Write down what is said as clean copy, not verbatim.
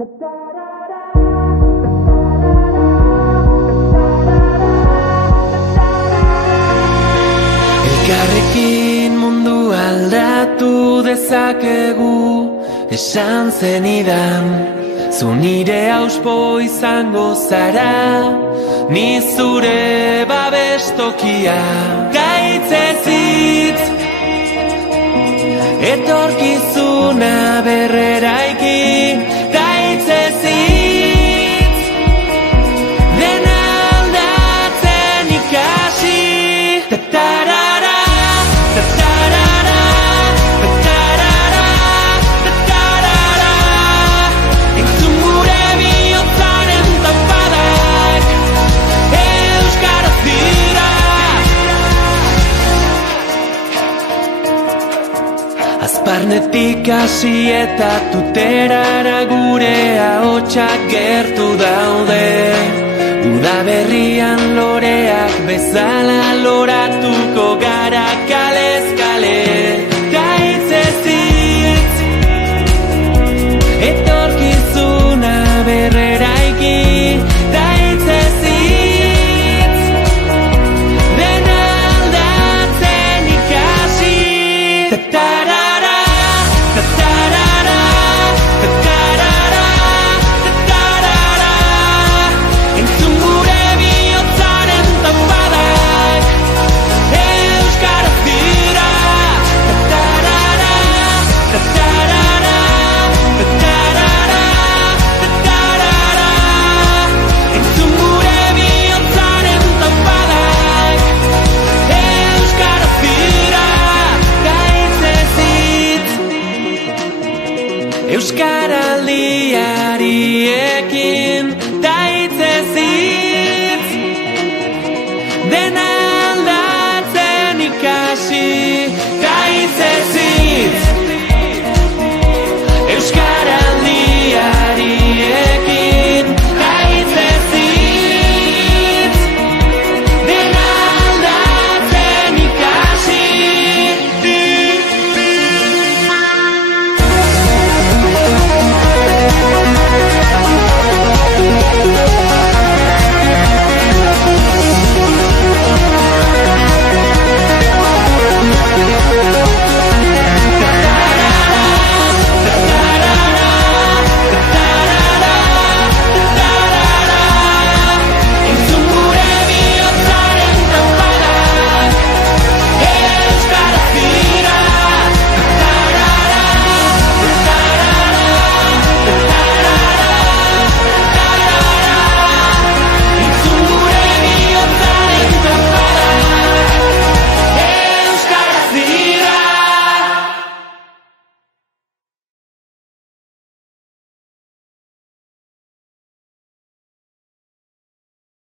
Elkarrekin mundu aldatu dezakegu, esan zenidan. Zu nire auspo izango zara, ni zure babestokia. Gaitzezitz, etorkizuna berreraiki. Gaitzezitz, dena aldatzen ikasi. Tatarara, tatarara, tatarara, tatarara. Entzun gure bihotzaren tapadak, euskaraz dira. Azparnetik hasi eta tuterara gure ahotsak gertu daude. Udaberrian loreak bezala loratuko gara kalez kale. Gaitzezitz, etorkizuna berreraiki. Gaitzezitz, dena aldatzen ikasi. Tatarara, tatarara, tatarara, tatarara. Entzun gure bihotzaren tapadak, euskaraz dira. Tatarara, tatarara, tatarara, tatarara. Entzun gure bihotzaren tapadak, euskaraz dira. Gaitzezitz, euskaraldiari ekin.